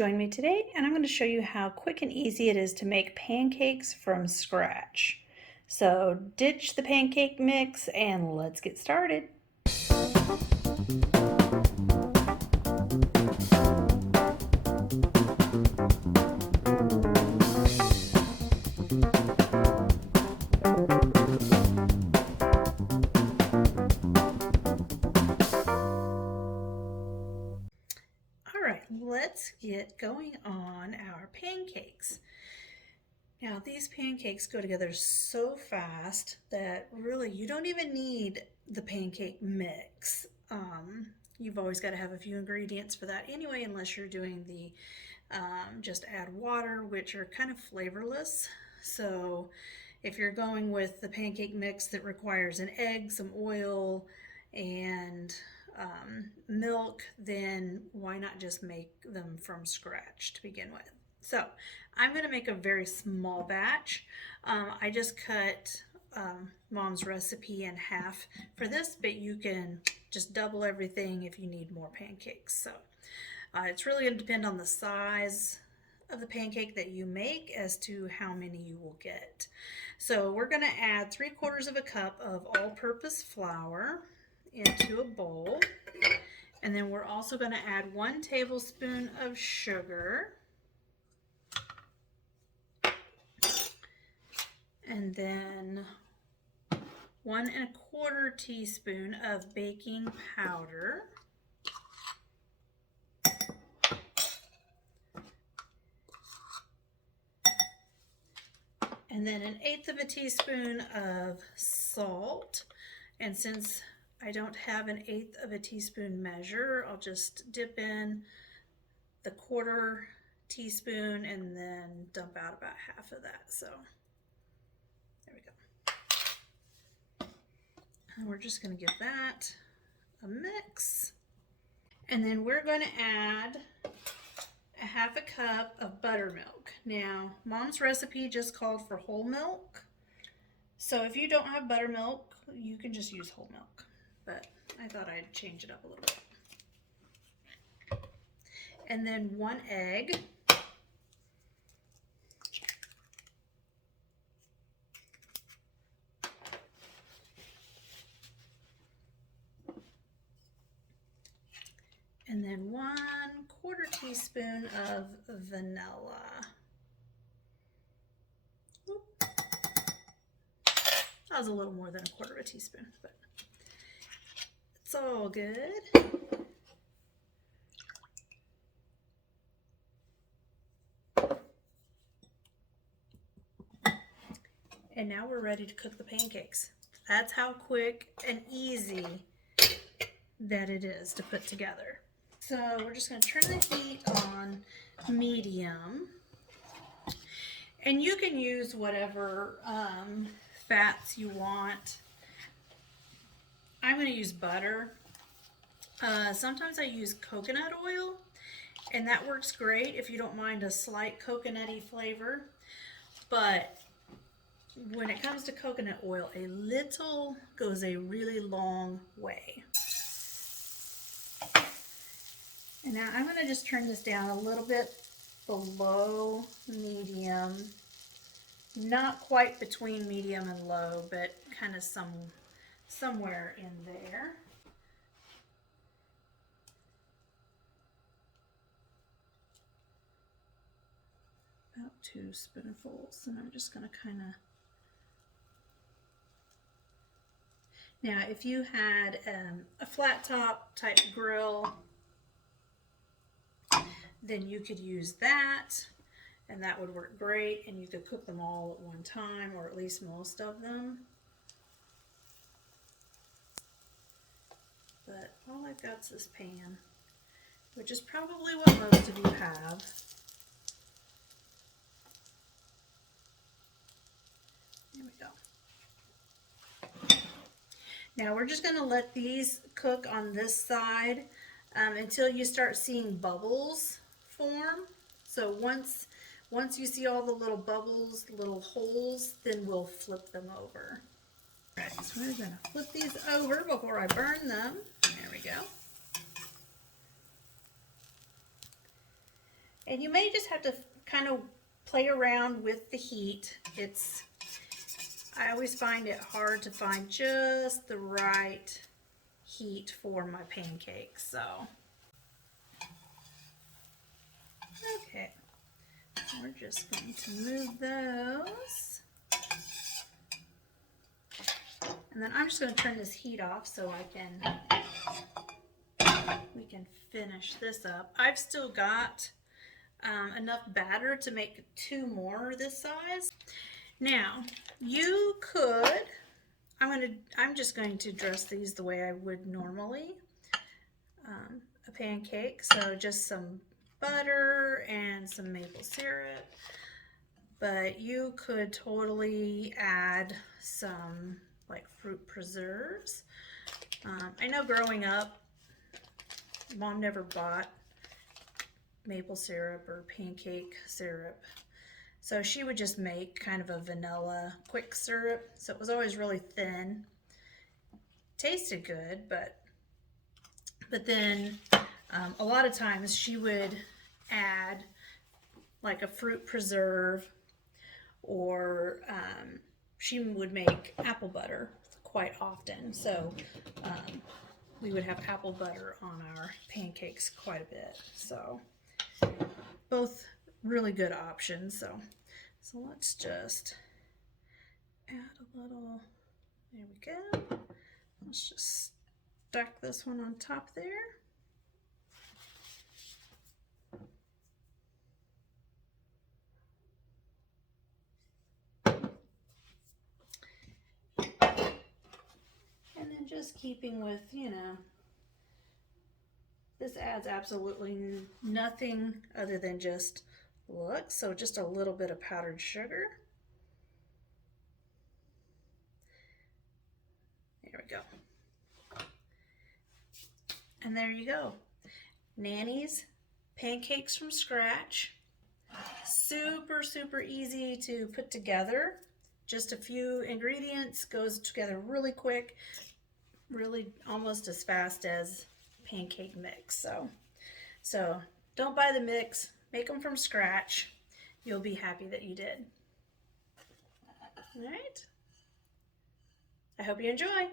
Join me today and I'm going to show you how quick and easy it is to make pancakes from scratch. So ditch the pancake mix and let's get started. Let's get going on our pancakes. Now these pancakes go together so fast that really you don't even need the pancake mix. You've always got to have a few ingredients for that anyway, unless you're doing the just add water, which are kind of flavorless. So if you're going with the pancake mix that requires an egg, some oil, and milk, then why not just make them from scratch to begin with? So I'm going to make a very small batch. I just cut Mom's recipe in half for this, but you can just double everything if you need more pancakes. So it's really going to depend on the size of the pancake that you make as to how many you will get. So we're going to add 3/4 of a cup of all-purpose flour into a bowl, and then we're also going to add 1 tablespoon of sugar, and then 1 1/4 teaspoon of baking powder, and then 1/8 teaspoon of salt. And since I don't have 1/8 teaspoon measure, I'll just dip in the 1/4 teaspoon and then dump out about half of that. So there we go. And we're just going to give that a mix. And then we're going to add 1/2 cup of buttermilk. Now, Mom's recipe just called for whole milk. So if you don't have buttermilk, you can just use whole milk. But I thought I'd change it up a little bit. And then 1 egg. And then 1/4 teaspoon of vanilla. Oop. That was a little more than 1/4 teaspoon, but it's all good. And now we're ready to cook the pancakes. That's how quick and easy that it is to put together. So we're just going to turn the heat on medium. And you can use whatever fats you want. I'm going to use butter. Sometimes I use coconut oil, and that works great if you don't mind a slight coconutty flavor. But when it comes to coconut oil, a little goes a really long way. And now I'm going to just turn this down a little bit below medium. Not quite between medium and low, but kind of somewhere in there. About 2 spoonfuls, and I'm just going to kind of... Now, if you had a flat top type grill, then you could use that, and that would work great, and you could cook them all at one time, or at least most of them. But all I've got is this pan, which is probably what most of you have. There we go. Now we're just going to let these cook on this side until you start seeing bubbles form. So once you see all the little bubbles, little holes, then we'll flip them over. All right, so we're going to flip these over before I burn them. There we go. And you may just have to kind of play around with the heat. I always find it hard to find just the right heat for my pancakes, so. Okay, we're just going to move those. And then I'm just going to turn this heat off so we can finish this up. I've still got enough batter to make 2 more this size. Now, you could, I'm just going to dress these the way I would normally a pancake. So just some butter and some maple syrup. But you could totally add some like fruit preserves. I know growing up, Mom never bought maple syrup or pancake syrup. So she would just make kind of a vanilla quick syrup. So it was always really thin. Tasted good, but then a lot of times she would add like a fruit preserve, or she would make apple butter quite often. So we would have apple butter on our pancakes quite a bit. So both really good options. So let's just add a little, there we go. Let's just stack this one on top there. And then just keeping with, this adds absolutely nothing other than just look. So just a little bit of powdered sugar. There we go. And there you go. Nanny's pancakes from scratch. Super, super easy to put together. Just a few ingredients, goes together really quick, really almost as fast as pancake mix. So don't buy the mix, make them from scratch. You'll be happy that you did. All right. I hope you enjoy.